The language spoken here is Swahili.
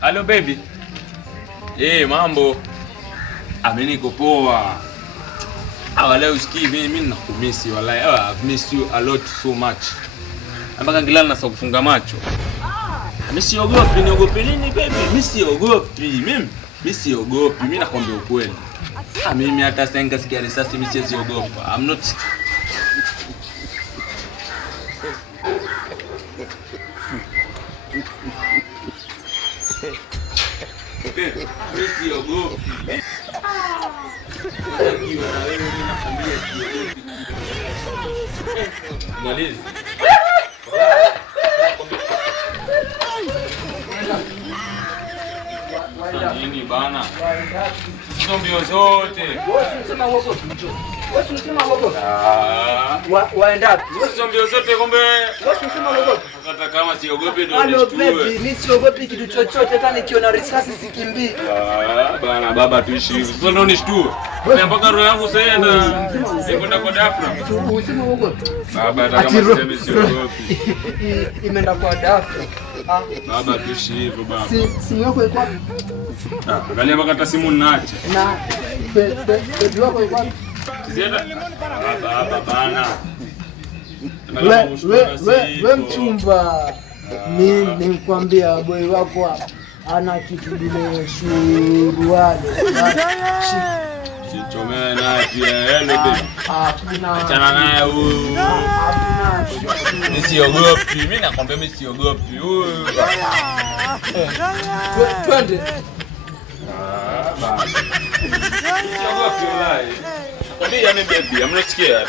Hello baby. Mambo. Mimi niko poa. Wala usikii mimi nakumisi wallahi. I've missed you a lot so much. Mpaka ngilala na kufunga macho. Mimi siogopi, niogope nini baby? Mimi siogopi. Mimi siogopi. Mimi nakwambia ukweli. Mimi hata senga sikia risasi mimi siogopa. I'm not mimi siogopi. Maliza. Nini bana? Mbio zote. Waenda wapi? Mbio zote kumbe. Hata kama siogopi ndio nishtue. Mimi siogopi kitu chochote, hata nikiona risasi sikimbii. Bana baba tuishi hivi. Sasa ndio nishtue. Mpaka roho yangu sasa inakwenda kwa dafra. Usema uogopi? Baba hata kama sema siogopi. Imeenda kwa dafra. Baba tuishi hivyo baba. Simu yako iko wapi? Angalia mpaka hata simu ninacho. Na bebi wako iko wapi? Zienda. Baba bana. We mchumba, mimi nikwambia boy wako ana kitu ile shuruali. Chichomea naye pia hello baby. Achana naye huyu. Mimi siogopi. Mimi nakwambia mimi siogopi. Huyu. Twende. Siogopi wallahi. Kwambia mimi baby, I'm not scared.